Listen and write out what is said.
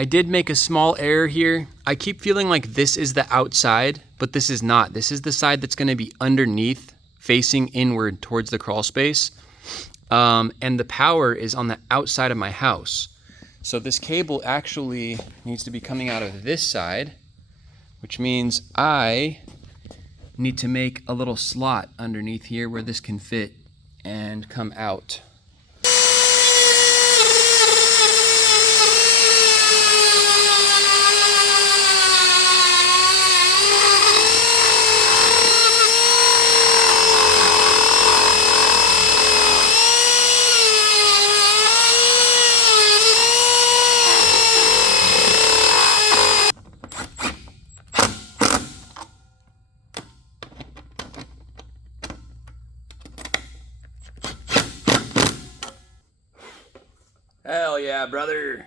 I did make a small error here. I keep feeling like this is the outside, but this is not. This is the side that's gonna be underneath, facing inward towards the crawl space. And the power is on the outside of my house. So this cable actually needs to be coming out of this side, which means I need to make a little slot underneath here where this can fit and come out. Hell yeah, brother.